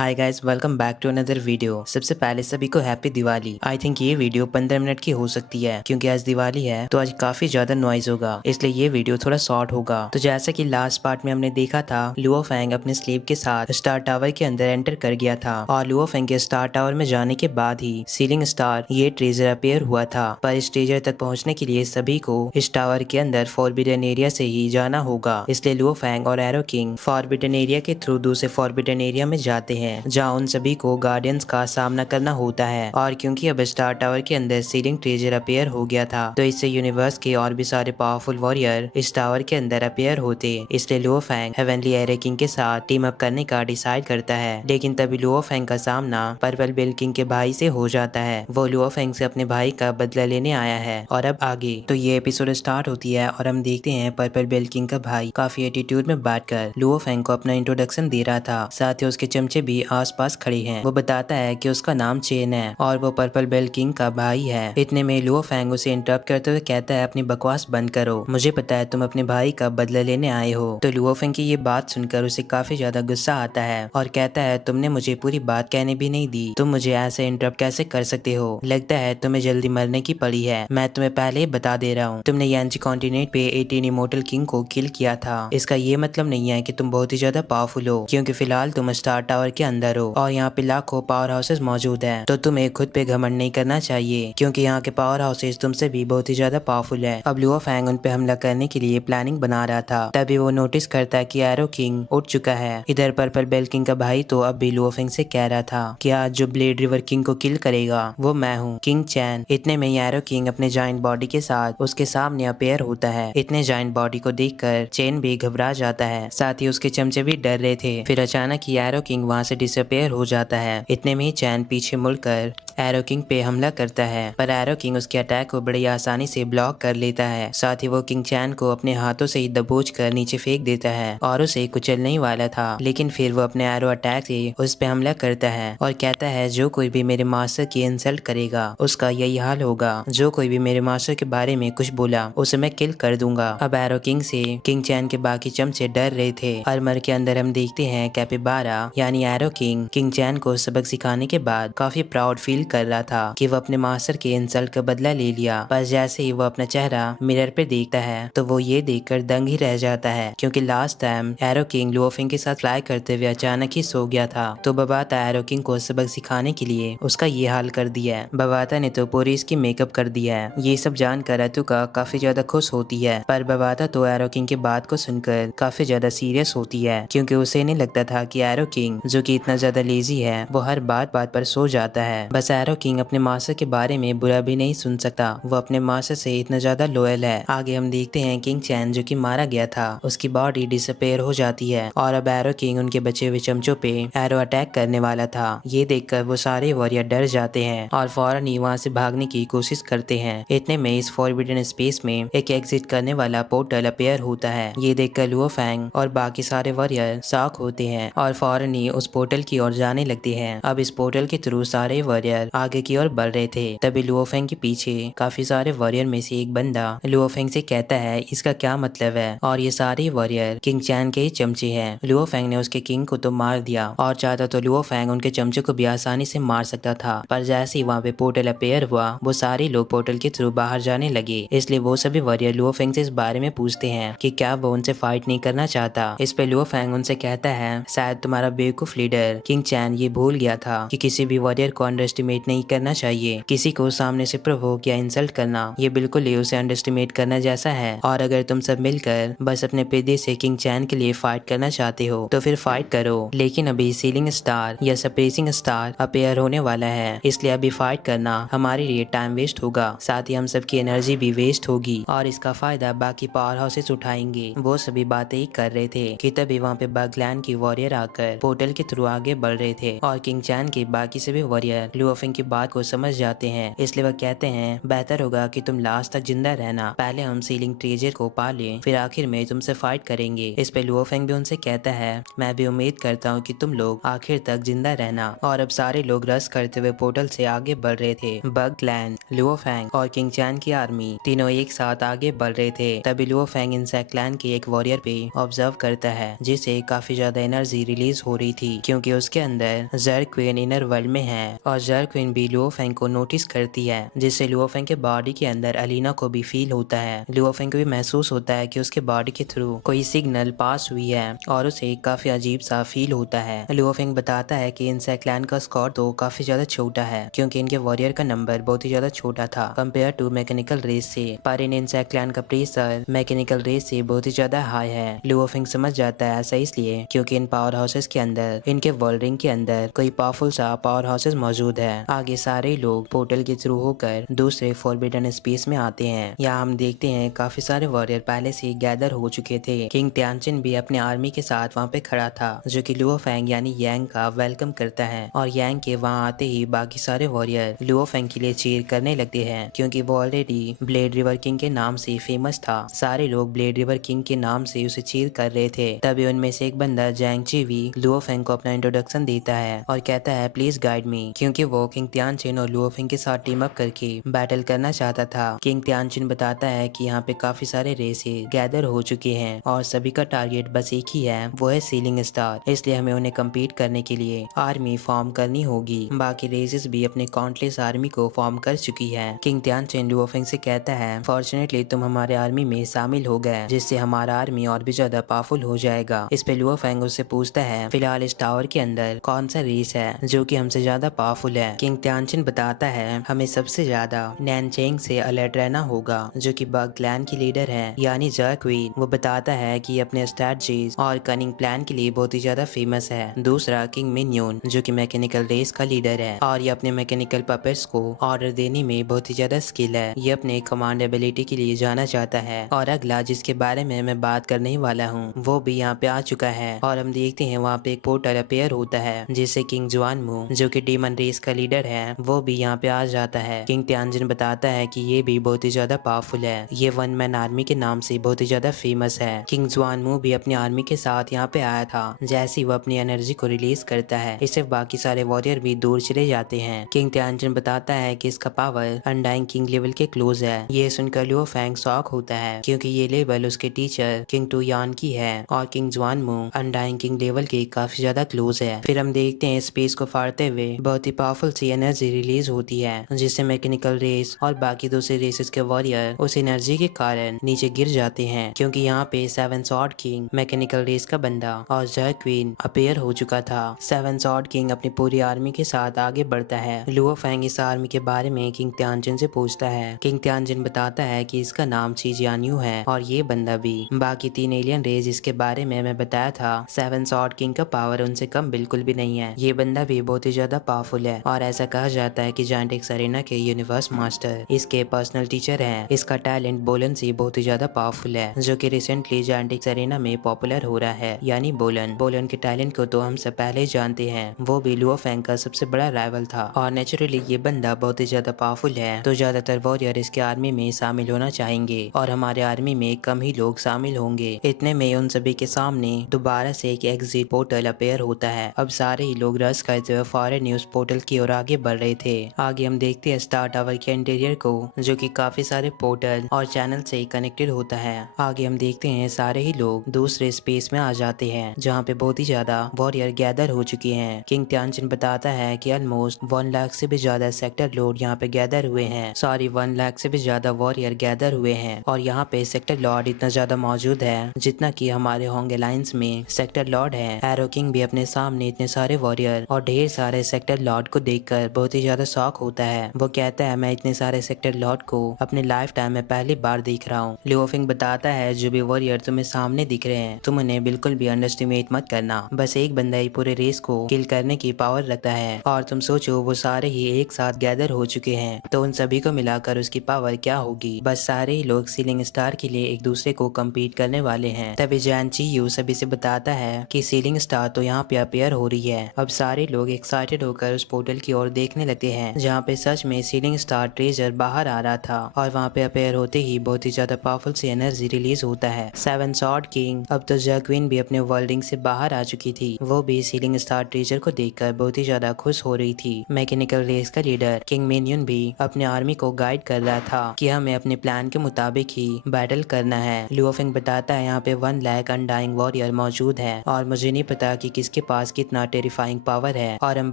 Hi guys, welcome back to another video. सबसे पहले सभी को हैप्पी दिवाली। आई थिंक ये वीडियो 15 मिनट की हो सकती है क्योंकि आज दिवाली है तो आज काफी ज्यादा नॉइज होगा, इसलिए ये वीडियो थोड़ा शॉर्ट होगा। तो जैसा कि लास्ट पार्ट में हमने देखा था, लुओ फेंग अपने स्लेव के साथ स्टार टावर के अंदर एंटर कर गया था और लुओ फेंग के स्टार टावर में जाने के बाद ही सीलिंग स्टार ये ट्रेजर अपेयर हुआ था। पर इस ट्रेजर तक पहुँचने के लिए सभी को इस टावर के अंदर फॉरबिडन एरिया से ही जाना होगा, इसलिए लुओ फेंग और एरो किंग फॉरबिडन एरिया के थ्रू दूसरे फॉरबिडन एरिया में जाते हैं जहाँ उन सभी को गार्डियंस का सामना करना होता है। और क्योंकि अब स्टार टावर के अंदर सीलिंग ट्रेजर अपेयर हो गया था तो इससे यूनिवर्स के और भी सारे पावरफुल वॉरियर इस टावर के अंदर अपेयर होते, इसलिए Luo Feng heavenly array king के साथ टीम अप करने का डिसाइड करता है। लेकिन तभी लुओ फेंग का सामना पर्पल बेल किंग के भाई से हो जाता है। वो लुओ फेंग से अपने भाई का बदला लेने आया है। और अब आगे तो ये एपिसोड स्टार्ट होती है और हम देखते हैं पर्पल बेल किंग का भाई काफी एटीट्यूड में बैठकर लुओ फेंग को अपना इंट्रोडक्शन दे रहा था। साथ ही उसके चमचे भी आसपास खड़े हैं। वो बताता है कि उसका नाम चेन है और वो पर्पल बेल किंग का भाई है। इतने में लुओ फेंग उसे इंटरप्ट करते हुए कहता है, अपनी बकवास बंद करो, मुझे पता है तुम अपने भाई का बदला लेने आए हो। तो लुओ फेंग की ये बात सुनकर उसे काफी ज्यादा गुस्सा आता है और कहता है, तुमने मुझे पूरी बात कहने भी नहीं दी, तुम मुझे ऐसे इंटरप्ट कैसे कर सकते हो? लगता है तुम्हें जल्दी मरने की पड़ी है। मैं तुम्हें पहले ही बता दे रहा हूँ, तुमने यांची कॉन्टिनेंट पे 18 इमोर्टल किंग को किल किया था। इसका ये मतलब नहीं है कि तुम बहुत ही ज्यादा पावरफुल हो, क्योंकि फिलहाल तुम स्टार टावर के अंदर हो और यहाँ पे लाखों पावर हाउसेस मौजूद हैं। तो तुम्हें खुद पे घमंड नहीं करना चाहिए, क्योंकि यहाँ के पावर हाउसेस तुमसे भी बहुत ही ज्यादा पावरफुल है। अब लुओ फेंग उन पे हमला करने के लिए प्लानिंग बना रहा था, तभी वो नोटिस करता है कि एरो किंग उठ चुका है। इधर पर्पल बेल किंग का भाई तो अब भी लुओ फेंग से कह रहा था कि आज जो ब्लेड रिवर किंग को किल करेगा वो मैं हूँ, किंग चैन। इतने में एरो किंग अपने जाइंट बॉडी के साथ उसके सामने अपेयर होता है। इतने जाइंट बॉडी को देखकर चेन भी घबरा जाता है, साथ ही उसके चमचे भी डर रहे थे। फिर अचानक ही एरो किंग वहाँ से डिसअपेयर हो जाता है। इतने में ही चैन पीछे मुड़कर एरो किंग पे हमला करता है, पर एरो किंग उसके अटैक को बड़ी आसानी से ब्लॉक कर लेता है। साथ ही वो किंग चैन को अपने हाथों से ही दबोच कर नीचे फेंक देता है और उसे कुचलने ही वाला था, लेकिन फिर वो अपने एरो अटैक से उस पे हमला करता है और कहता है, जो कोई भी मेरे मास्टर की इंसल्ट करेगा उसका यही हाल होगा। जो कोई भी मेरे मास्टर के बारे में कुछ बोला उसे मैं किल कर दूंगा। अब एरो किंग से किंग चैन के बाकी चमचे डर रहे थे। आर्मर के अंदर हम देखते हैं कैपिबारा यानी एरो किंग किंग चैन को सबक सिखाने के बाद काफी प्राउड फील कर रहा था कि वो अपने मास्टर के इंसल्ट का बदला ले लिया। पर जैसे ही वो अपना चेहरा मिरर पे देखता है तो वो ये देखकर दंग ही रह जाता है, क्योंकि last time arrow king Luo Feng के साथ फ्लाई करते हुए अचानक ही सो गया था। तो बबाता एरो किंग को सबक सिखाने के लिए उसका ये हाल कर दिया है। बबाता ने तो पूरी इसकी मेकअप कर दिया है। ये सब जानकर अतुका काफी ज्यादा खुश होती है, पर बबाता तो एरो किंग की बात को सुनकर काफी ज्यादा सीरियस होती है, क्योंकि उसे नहीं लगता था कि एरो किंग जो कि इतना ज्यादा लेजी है वो हर बात बात पर सो जाता है। बस एरो किंग अपने मास्टर के बारे में बुरा भी नहीं सुन सकता, वो अपने मास्टर से इतना ज्यादा लॉयल है। आगे हम देखते हैं किंग चैन जो कि मारा गया था उसकी बॉडी डिसअपेयर हो जाती है और अब एरो किंग उनके बचे हुए चमचों पे एरो अटैक करने वाला था। ये देखकर वो सारे वॉरियर डर जाते हैं और फौरन ही वहाँ से भागने की कोशिश करते हैं। इतने में इस फॉरबिडन स्पेस में एक एग्जिट करने वाला पोर्टल अपेयर होता है। ये देखकर लुओ फेंग और बाकी सारे वॉरियर शॉक होते हैं और फौरन ही उस पोर्टल की ओर जाने लगते हैं। अब इस पोर्टल के थ्रू सारे वॉरियर आगे की ओर बढ़ रहे थे, तभी लुओ फेंग के पीछे काफी सारे वॉरियर में से एक बंदा लुओ फेंग से कहता है, इसका क्या मतलब है? और ये सारे वॉरियर किंग चैन के ही चमचे हैं। लुओ फेंग ने उसके किंग को तो मार दिया और चाहता तो लुओ फेंग उनके चमचे को भी आसानी से मार सकता था, पर जैसे ही वहाँ पे पोर्टल अपेयर हुआ वो सारे लोग पोर्टल के थ्रू बाहर जाने लगे। इसलिए वो सभी वॉरियर लुओ फेंग से इस बारे में पूछते हैं कि क्या वो उनसे फाइट नहीं करना चाहता। इस पे लुओ फेंग उनसे कहता है, शायद तुम्हारा बेवकूफ लीडर किंग चैन ये भूल गया था कि किसी भी वॉरियर को अंडर एस्टिमेट नहीं करना चाहिए। किसी को सामने से प्रोवोक या इंसल्ट करना ये बिल्कुल ही उसे अंडर एस्टिमेट करना जैसा है। और अगर तुम सब मिलकर बस अपने पेदे से किंग चैन के लिए फाइट करना चाहते हो तो फिर फाइट करो, लेकिन अभी सीलिंग स्टार या सप्रेसिंग स्टार अपेयर होने वाला है, इसलिए अभी फाइट करना हमारे लिए टाइम वेस्ट होगा, साथ ही हम सबकी एनर्जी भी वेस्ट होगी और इसका फायदा बाकी पावर हाउसेस उठाएंगे। वो सभी बातें ही कर रहे थे कि तभी वहाँ पे बगलैंड की वॉरियर आकर पोर्टल के थ्रू आगे बढ़ रहे थे और किंग चैन के बाकी सभी वॉरियर लुओ फेंग की बात को समझ जाते हैं, इसलिए वह कहते हैं बेहतर होगा कि तुम लास्ट तक जिंदा रहना, पहले हम सीलिंग ट्रेजर को पा लें, फिर आखिर में तुमसे फाइट करेंगे। इस पे लुओ फेंग भी उनसे कहता है मैं भी उम्मीद करता हूँ कि तुम लोग आखिर तक जिंदा रहना। और अब सारे लोग रस करते हुए पोर्टल से आगे बढ़ रहे थे। बग क्लैन, लुओ फेंग और किंग चैन की आर्मी तीनों एक साथ आगे बढ़ रहे थे। तभी लुओ फेंग इंसेक्ट क्लैन के एक वॉरियर पे ऑब्जर्व करता है जिसे काफी ज्यादा एनर्जी रिलीज हो रही थी क्योंकि उसके अंदर जर क्वीन इनर वर्ल्ड में है। और जर क्वीन भी लुओ फेंग को नोटिस करती है जिससे लुओ फेंग के बॉडी के अंदर अलीना को भी फील होता है। लुओ फेंग को भी महसूस होता है कि उसके बॉडी के थ्रू कोई सिग्नल पास हुई है और उसे काफी अजीब सा फील होता है। लुओ फेंग बताता है कि इंसेक्ट क्लैन का स्कोर तो काफी ज्यादा छोटा है क्योंकि इनके वॉरियर का नंबर बहुत ही ज्यादा छोटा था कंपेयर टू मैकेनिकल रेस से, पर इन इंसेक्ट क्लैन का प्रेशर मैकेनिकल रेस से बहुत ही ज्यादा हाई है। लुओ फेंग समझ जाता है ऐसा इसलिए क्योंकि इन पावर हाउसेस के अंदर, इनके वर्ल्ड रिंग के अंदर कोई पावरफुल सा पावर हाउसेस मौजूद है। आगे सारे लोग पोर्टल के थ्रू होकर दूसरे फॉरबिडन स्पेस में आते हैं। यहाँ हम देखते हैं काफी सारे वॉरियर पहले से गैदर हो चुके थे। किंग त्यानचिन भी अपने आर्मी के साथ वहाँ पे खड़ा था जो कि लुओ फेंग यानी यांग का वेलकम करता है। और यांग के वहाँ आते ही बाकी सारे वॉरियर लुओ फेंग के लिए चीयर करने लगते हैं क्योंकि वो ऑलरेडी ब्लेड रिवर किंग के नाम से फेमस था। सारे लोग ब्लेड रिवर किंग के नाम से उसे चीयर कर रहे थे। तभी उनमें से एक बंदा जैंग ची भी लुओ फेंग को अपना इंट्रोडक्शन देता है और कहता है प्लीज गाइड मी, क्योंकि वो किंग त्यानचिन और लुओ फेंग के साथ टीम अप करके बैटल करना चाहता था। किंग त्यानचिन बताता है कि यहाँ पे काफी सारे रेसेस गैदर हो चुके हैं और सभी का टारगेट बस एक ही है, वो है सीलिंग स्टार, इसलिए हमें उन्हें कम्पीट करने के लिए आर्मी फॉर्म करनी होगी। बाकी रेसेस भी अपने काउंटलेस आर्मी को फॉर्म कर चुकी है। किंग त्यानचिन लुओ फेंग से कहता है फॉर्चुनेटली तुम हमारे आर्मी में शामिल हो गए जिससे हमारा आर्मी और भी ज्यादा पावरफुल हो जाएगा। इस पे लुओ फेंग उससे पूछता है फिलहाल इस टावर के अंदर कौन सा रेस है जो कि हमसे ज्यादा पावरफुल है। किंग त्यानचिन बताता है हमें सबसे ज्यादा नैनचेंग से अलर्ट रहना होगा जो कि बग क्लैन की लीडर है यानी जर क्वीन। वो बताता है कि अपने स्ट्रैटेजीज और कनिंग प्लान के लिए बहुत ही ज्यादा फेमस है। दूसरा किंग मिन्योन जो कि मैकेनिकल रेस का लीडर है और ये अपने मैकेनिकल पपेट्स को ऑर्डर देने में बहुत ही ज्यादा स्किल है। ये अपने कमांड एबिलिटी के लिए जाना चाहता है। और अगला जिसके बारे में मैं बात करने वाला हूँ वो भी यहाँ पे आ चुका है और हम देखते हैं वहाँ पे एक पोर्टल अपेयर होता है जिससे किंग जुआनमू जो कि डीमन रेस का लीडर है वो भी यहाँ पे आ जाता है। किंग त्यानजिन बताता है कि ये भी बहुत ही ज्यादा पावरफुल है, ये वन मैन आर्मी के नाम से बहुत ही ज्यादा फेमस है। किंग जुआनमू भी अपनी आर्मी के साथ यहाँ पे आया था। जैसे ही वो अपनी एनर्जी को रिलीज करता है इससे बाकी सारे वॉरियर भी दूर चले जाते हैं। किंग त्यानजिन बताता है कि इसका पावर अनडाइंग किंग लेवल के क्लोज है। ये सुनकर लुओ फेंग शॉक होता है क्योंकि ये लेवल उसके टीचर किंग टू यान की है और किंग जुआनमू अनडाइंग किंग लेवल के काफी ज्यादा क्लोज है। फिर हम देखते हैं स्पेस को फाड़ते हुए बहुत ही पावरफुल सी एनर्जी रिलीज होती है जिससे मैकेनिकल रेस और बाकी दूसरे रेसेस के वॉरियर उस एनर्जी के कारण नीचे गिर जाते हैं क्योंकि यहाँ पे seven sword king mechanical race का बंदा और जय क्वीन अपेयर हो चुका था। सेवन सॉर्ड किंग अपनी पूरी आर्मी के साथ आगे बढ़ता है। लुओ फेंग इस आर्मी के बारे में किंग त्यानजिन से पूछता है। किंग त्यानजिन बताता है कि इसका नाम चीजियान्यू है और ये बंदा भी। बाकी तीन एलियन रेस जिसके बारे में मैं बताया था, सेवन सॉर्ड किंग का पावर उनसे कम बिल्कुल भी नहीं है। ये बंदा भी बहुत ही ज्यादा पावरफुल है और ऐसा कहा जाता है कि जायंटिक्स अरेना के यूनिवर्स मास्टर इसके पर्सनल टीचर हैं। इसका टैलेंट बोलन से बहुत ही ज्यादा पावरफुल है जो कि रिसेंटली जायंटिक्स अरेना में पॉपुलर हो रहा है यानी बोलन के टैलेंट को तो हम सब पहले जानते हैं। वो भी लुओ फेंग का सबसे बड़ा राइवल था और नेचुरली ये बंदा बहुत ही ज्यादा पावरफुल है तो ज्यादातर वॉरियर इसके आर्मी में शामिल होना चाहेंगे और हमारे आर्मी में कम ही लोग शामिल होंगे। इतने में उन सभी के सामने दोबारा से एक एग्जिट पोर्टल अपेयर होता है। अब सारे ही लोग रश करते हुए फॉरेन न्यूज पोर्टल की ओर आगे बढ़ रहे थे। आगे हम देखते हैं स्टार टावर के इंटीरियर को जो कि काफी सारे पोर्टल और चैनल से कनेक्टेड होता है। आगे हम देखते हैं सारे ही लोग दूसरे स्पेस में आ जाते हैं जहाँ पे बहुत ही ज्यादा वॉरियर गैदर हो चुके हैं। किंग त्यानचिन बताता है कि ऑलमोस्ट 1 लाख से भी ज्यादा सेक्टर लॉर्ड यहाँ पे गैदर हुए हैं। सॉरी 1 लाख से भी ज्यादा वॉरियर गैदर हुए हैं और यहाँ पे सेक्टर लॉर्ड इतना ज्यादा मौजूद है जितना कि हमारे होंग अलायंस में सेक्टर लॉर्ड है। एरो किंग भी अपने सामने इतने सारे वॉरियर और ढेर सारे सेक्टर लॉर्ड को देखकर बहुत ही ज्यादा शॉक होता है। वो कहता है मैं इतने सारे सेक्टर लॉर्ड को अपने लाइफ टाइम में पहली बार देख रहा हूँ। लिओ फेंग बताता है जो भी वॉरियर तुम्हें सामने दिख रहे हैं तुम उन्हें बिल्कुल भी अंडरस्टिमेट मत करना, बस एक बंदा ही पूरे रेस को किल करने की पावर रखता है और तुम सोचो वो सारे ही एक साथ गैदर हो चुके हैं तो उन सभी को मिलाकर उसकी पावर क्या होगी। बस सारे ही लोग सीलिंग स्टार के लिए एक दूसरे को कम्पीट करने वाले हैं। तभी जैन ची यू सभी से बताता है कि सीलिंग स्टार तो यहाँ पे अपेयर हो रही है। अब सारे लोग एक्साइटेड होकर उस पोर्टल की ओर देखने लगते हैं जहाँ पे सच में सीलिंग स्टार ट्रेजर बाहर आ रहा था और वहाँ पे अपेयर होते ही बहुत ही ज्यादा पावरफुल सी एनर्जी रिलीज होता है। सेवन सॉर्ड किंग अब तो जैक्विन भी अपने वर्ल्डिंग से बाहर आ चुकी थी। वो भी सीलिंग स्टार ट्रेजर को देखकर बहुत ही ज्यादा खुश हो रही थी। मैकेनिकल रेस का लीडर किंग मिनियन भी अपने आर्मी को गाइड कर रहा था कि हमें अपने प्लान के मुताबिक ही बैटल करना है। लुओफिंग बताता है यहाँ पे 1 लाख अनडाइंग वॉरियर मौजूद है और मुझे नहीं पता कि किसके पास कितना टेरिफाइंग पावर है और हम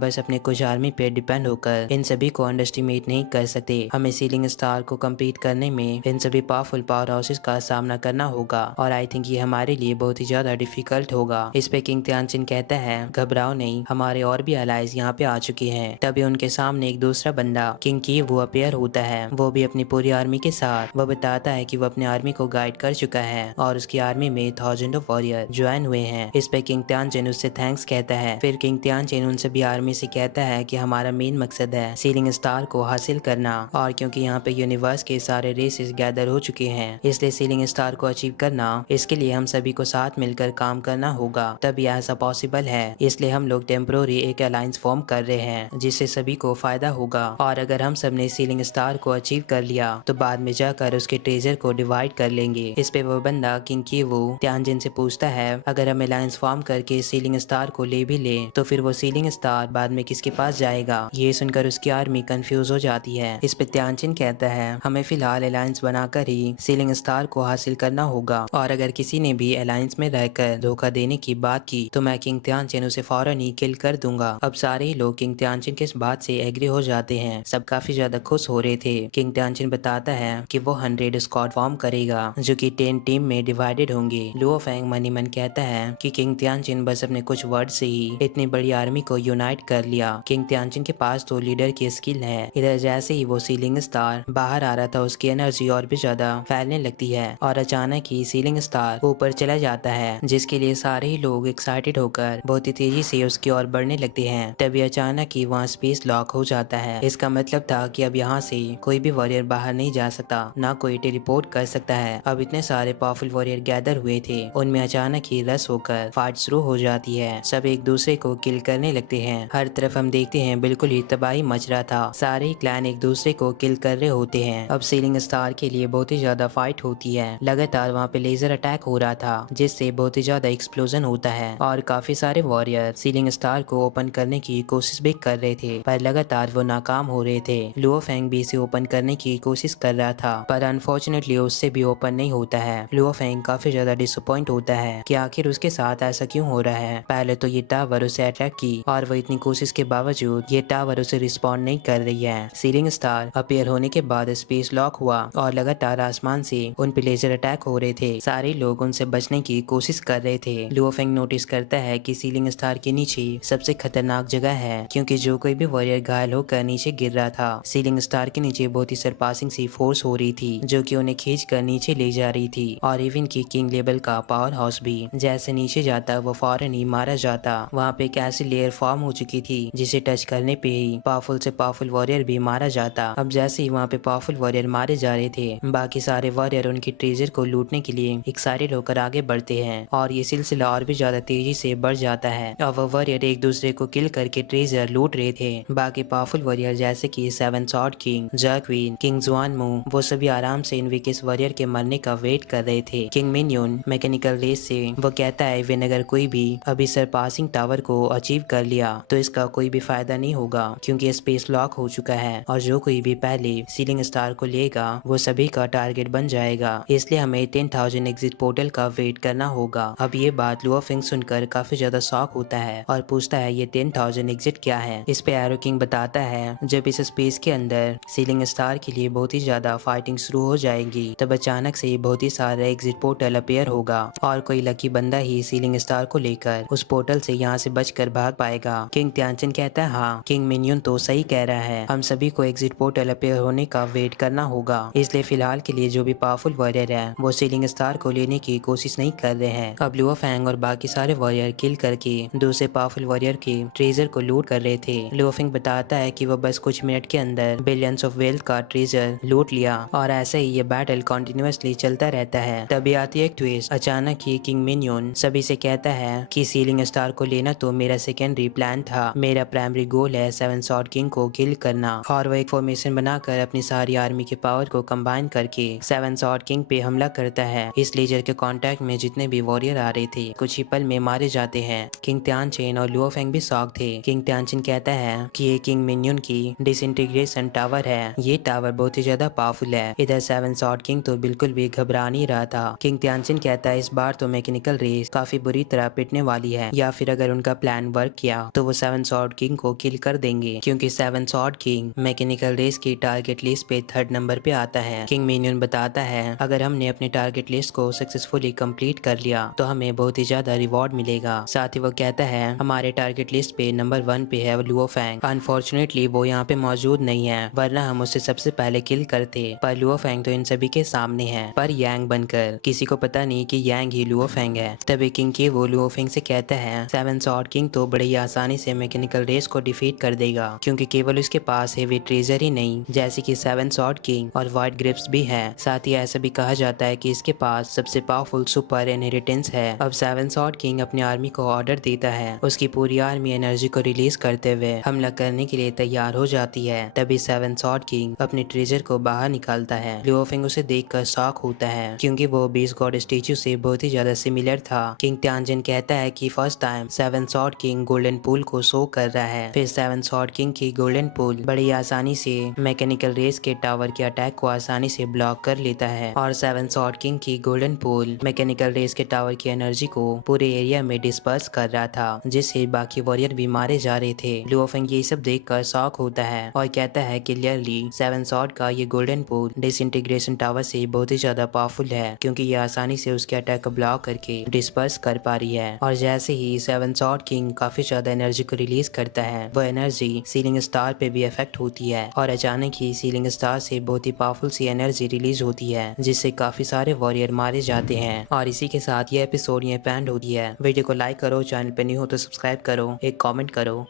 बस अपने कुछ आर्मी पे डिपेंड होकर इन सभी को अंडरस्टिमेट नहीं कर सकते। हमें सीलिंग स्टार को कम्पीट करने में इन सभी पावरफुल पावर हाउसेस का सामना करना होगा और आई थिंक ये हमारे लिए बहुत ही ज्यादा डिफिकल्ट होगा। इस पे किंग त्यानचिन कहता है घबराओ नहीं, हमारे और भी अलाइज यहाँ पे आ चुके हैं। तभी उनके सामने एक दूसरा बंदा किंग की वो अपेयर होता है। वो भी अपनी पूरी आर्मी के साथ। वो बताता है कि वो अपने आर्मी को गाइड कर चुका है और उसकी आर्मी में 1000 ऑफ वॉरियर ज्वाइन हुए हैं। इस पे किंग त्यानचिन उससे थैंक्स कहता है। फिर किंग त्यानचिन उन सभी आर्मी से कहता है कि हमारा मेन मकसद है सीलिंग स्टार को हासिल करना और क्योंकि यहाँ पे यूनिवर्स के सारे रेसेस गैदर हो चुके हैं इसलिए सीलिंग स्टार को अचीव करना, इसके लिए हम सभी को साथ मिलकर काम करना होगा तभी ऐसा पॉसिबल है। इसलिए हम लोग टेम्पोररी एक अलायंस फॉर्म कर रहे हैं जिससे सभी को फायदा होगा और अगर हम सब ने सीलिंग स्टार को अचीव कर लिया तो बाद में जाकर उसके ट्रेजर को डिवाइड कर लेंगे। इस पे वो बंदा किंग की वो त्यानजिन से पूछता है अगर हम अलायंस फॉर्म करके सीलिंग स्टार को ले भी ले तो फिर वो सीलिंग स्टार बाद में किसके पास जाएगा। ये सुनकर उसकी आर्मी कंफ्यूज हो जाती है। इस पे त्यानजिन कहता है हमें फिलहाल अलायंस बनाकर ही सीलिंग स्टार को हासिल करना होगा और अगर किसी ने भी अलायंस में रहकर धोखा देने की बात की तो मैं किंग त्यानचिन उसे फौरन ही किल कर दूंगा। अब सारे ही लोग किंग त्यानचिन के इस बात से एग्री हो जाते हैं। सब काफी ज्यादा खुश हो रहे थे। किंग त्यानचिन बताता है कि वो 100 स्क्वाड फॉर्म करेगा जो कि 10 टीम में डिवाइडेड होंगे। लुओ फेंग मनी मन कहता है कि किंग त्यानचिन बस अपने कुछ वर्ड से ही इतनी बड़ी आर्मी को यूनाइट कर लिया। किंग त्यानचिन के पास तो लीडर की स्किल है। इधर जैसे ही वो सीलिंग स्टार बाहर आ रहा था उसकी एनर्जी और भी ज्यादा फैलने लगती है और अचानक ही सीलिंग स्टार ऊपर चला जाता है जिसके लिए सारे ही लोग एक्साइटेड होकर बहुत ही तेजी से उसकी ओर बढ़ने लगते हैं। तभी अचानक ही वहाँ स्पेस लॉक हो जाता है। इसका मतलब था कि अब यहाँ से कोई भी वॉरियर बाहर नहीं जा सकता, ना कोई टेलीपोर्ट कर सकता है। अब इतने सारे पावरफुल वॉरियर गैदर हुए थे, उनमें अचानक ही रस होकर फाइट शुरू हो जाती है। सब एक दूसरे को किल करने लगते हैं। हर तरफ हम देखते हैं बिल्कुल ही तबाही मच रहा था। सारे ही क्लैन एक दूसरे को किल कर रहे होते हैं। अब सीलिंग स्टार के लिए बहुत ही ज्यादा फाइट होती है। लगातार वहाँ पे लेजर अटैक हो रहा था जिससे बहुत ही ज्यादा एक्सप्लोजन होता है और काफी सारे वॉरियर सीलिंग स्टार को ओपन करने की कोशिश भी कर रहे थे पर लगातार वो नाकाम हो रहे थे। लुओ फेंग भी इसे ओपन करने की कोशिश कर रहा था पर अनफॉर्चुनेटली उससे भी ओपन नहीं होता है। लुओ फेंग काफी ज्यादा डिसअपॉइंट होता है कि आखिर उसके साथ ऐसा क्यों हो रहा है। पहले तो ये टावर उसे अटैक की और वो इतनी कोशिश के बावजूद ये टावर उसे रिस्पॉन्ड नहीं कर रही है। सीलिंग स्टार अपेयर होने के बाद स्पेस लॉक हुआ और लगातार आसमान से उन पे लेजर अटैक हो रहे थे। सारे लोग उनसे बचने की कोशिश कर रहे थे। लुओ फेंग नोटिस करता है कि सीलिंग स्टार के नीचे सबसे खतरनाक जगह है क्योंकि जो कोई भी वॉरियर घायल होकर नीचे गिर रहा था सीलिंग स्टार के नीचे बहुत ही सरपासिंग सी फोर्स हो रही थी जो कि उन्हें खींच कर नीचे ले जा रही थी और इवन की किंग लेवल का पावर हाउस भी जैसे नीचे जाता वो फौरन ही मारा जाता। वहाँ पे एक ऐसी लेयर फॉर्म हो चुकी थी जिसे टच करने पे ही पावरफुल से पावरफुल वॉरियर भी मारा जाता। अब जैसे ही वहाँ पे पावरफुल वॉरियर मारे जा रहे थे बाकी सारे वॉरियर उनकी ट्रेजर को लूटने के लिए एक्साइटेड होकर आगे बढ़ते हैं और ये सिलसिला और भी ज्यादा तेजी से बढ़ जाता है। अब वो वॉरियर एक दूसरे को किल करके ट्रेजर लूट रहे थे। बाकी पावरफुल वॉरियर जैसे कि सेवन सॉर्ड किंग, जैक्विन, किंग जुआनमू वो सभी आराम से इन वीकेस्ट वॉरियर के मरने का वेट कर रहे थे। किंग मिन्यून मैकेनिकल रेस से वो कहता है विन अगर कोई भी अभी सरपासिंग टावर को अचीव कर लिया तो इसका कोई भी फायदा नहीं होगा क्योंकि स्पेस लॉक हो चुका है और जो कोई भी पहले सीलिंग स्टार को लेगा वो सभी का टारगेट बन जाएगा। इसलिए हमें 10,000 एग्जिट पोर्टल का वेट करना होगा। अब ये बात लुओ फेंग सुनकर काफी ज्यादा शॉक होता है और पूछता है ये 10,000 एग्जिट क्या है। इस पे एरो किंग बताता है जब इस स्पेस के अंदर सीलिंग स्टार के लिए बहुत ही ज्यादा फाइटिंग शुरू हो जाएगी तब अचानक से बहुत ही सारा एग्जिट पोर्टल अपीयर होगा और कोई लकी बंदा ही सीलिंग स्टार को लेकर उस पोर्टल से यहाँ से बचकर भाग पाएगा। किंग त्यानचिन कहता है हाँ किंग मिन्यून तो सही कह रहा है, हम सभी को एग्जिट पोर्टल अपीयर होने का वेट करना होगा। इसलिए फिलहाल के लिए जो भी पावरफुल वॉरियर है वो सीलिंग स्टार को लेने की कोशिश नहीं कर रहे हैं। अब लुओ फेंग और बाकी सारे वॉरियर किल करके दूसरे पावरफुल वॉरियर के ट्रेजर को लूट कर रहे थे। लुओ फेंग बताता है कि वो बस कुछ मिनट के अंदर बिलियंस ऑफ वेल्थ का ट्रेजर लूट लिया और ऐसे ही ये बैटल कंटिन्यूअसली चलता रहता है। तभी आती है एक ट्विस्ट। अचानक ही किंग मिन्यून सभी से कहता है कि सीलिंग स्टार को लेना तो मेरा सेकेंडरी प्लान था, मेरा प्राइमरी गोल गोल है 7 स्वॉर्ड किंग को किल करना और वो एक फॉर्मेशन बनाकर अपनी सारी आर्मी के पावर को कंबाइन करके 7 स्वॉर्ड किंग पे हमला करता है। इस लेजर के कांटेक्ट में जितने भी वॉरियर आ रहे थे कुछ ही पल में मारे जाते हैं। किंग त्यानचेन और लुओ फेंग भी शॉक थे। किंग त्यानचेन कहता है कि ये किंग मिनियन की डिसइंटीग्रेशन टावर है, ये टावर बहुत ही ज्यादा पावरफुल है। इधर 7 स्वॉर्ड किंग तो बिल्कुल भी घबरा नहीं रहा था। किंग त्यानचेन कहता है इस बार तो मैकेनिकल रेस काफी बुरी तरह पिटने वाली है, या फिर अगर उनका प्लान वर्क किया तो वो 7 स्वॉर्ड किंग को किल कर देंगे, क्योंकि 7 स्वॉर्ड किंग मैकेनिकल रेस की टारगेट लिस्ट पे 3rd नंबर पे आता है। किंग मिनियन बताता है अगर हमने अपने टारगेट लिस्ट को सक्सेसफुली कंप्लीट कर लिया तो हमें बहुत ही ज्यादा रिवॉर्ड मिलेगा। साथ ही वो कहता है हमारे टारगेट लिस्ट पे नंबर 1 पे है लुओ फेंग। अनफॉर्चुनेटली वो यहाँ पे मौजूद नहीं है, वरना हम उसे सबसे पहले किल करते। पर लुओ फेंग तो इन सभी के सामने है, पर यांग बनकर। किसी को पता नहीं कि यांग ही लुओ फेंग है। तभी किंग के वो लुओ फेंग से कहता है 7 स्वॉर्ड किंग तो बड़ी आसानी से मैकेनिकल रेस को डिफीट कर देगा, क्योंकि केवल उसके पास हेवी ट्रेजर ही नहीं जैसे कि 7 स्वॉर्ड किंग और वाइट ग्रिप्स भी है। साथ ही ऐसा भी कहा जाता है कि इसके पास सबसे पावरफुल सुपर इनहेरिटेंस है। अब 7 स्वॉर्ड किंग अपनी आर्मी को ऑर्डर देता है। उसकी पूरी आर्मी एनर्जी को रिलीज करते हुए हमला करने के लिए तैयार हो जाती है। तभी 7 स्वॉर्ड किंग अपने ट्रेजर को बाहर निकालता है। लुओ फेंग उसे देखकर शॉक होता है, क्योंकि वो बीस्ट गॉड स्टेच्यू से बहुत ही ज्यादा सिमिलर था। किंग त्यानचेन कहता है कि first time 7 sword king golden pool को शो कर रहा है। फिर 7 स्वॉर्ड किंग की गोल्डन पूल बड़ी आसानी से मैकेनिकल रेस के टावर के अटैक को आसानी से ब्लॉक कर लेता है, और 7 स्वॉर्ड किंग की गोल्डन पूल मैकेनिकल रेस के टावर की एनर्जी को पूरे एरिया में डिस्पर्स कर रहा था, जिससे बाकी वॉरियर भी मारे जा रहे थे। लुओ फेंग ये सब देखकर शॉक होता है और कहता है क्लियरली 7 स्वॉर्ड का ये गोल्डन पूल डिसइंटीग्रेशन टावर से बहुत ही ज्यादा पावरफुल है, क्योंकि ये आसानी से उसके अटैक को ब्लॉक करके डिस्पर्स कर पा रही है। और जैसे ही 7 स्वॉर्ड किंग काफी ज्यादा एनर्जी को रिलीज करता है, वो एनर्जी सीलिंग स्टार पे भी इफेक्ट होती है, और अचानक ही सीलिंग स्टार से बहुत ही पावरफुल सी एनर्जी रिलीज होती है, जिससे काफी सारे वॉरियर मारे जाते हैं। और इसी के साथ ये एपिसोड ये एंड होती है। वीडियो को लाइक करो, चैनल पे न्यू हो तो सब्सक्राइब करो, एक कमेंट करो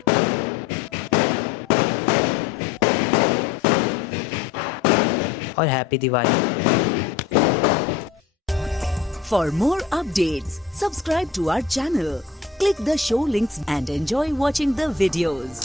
और happy Diwali. For more updates, subscribe to our channel, click the show links and enjoy watching the videos.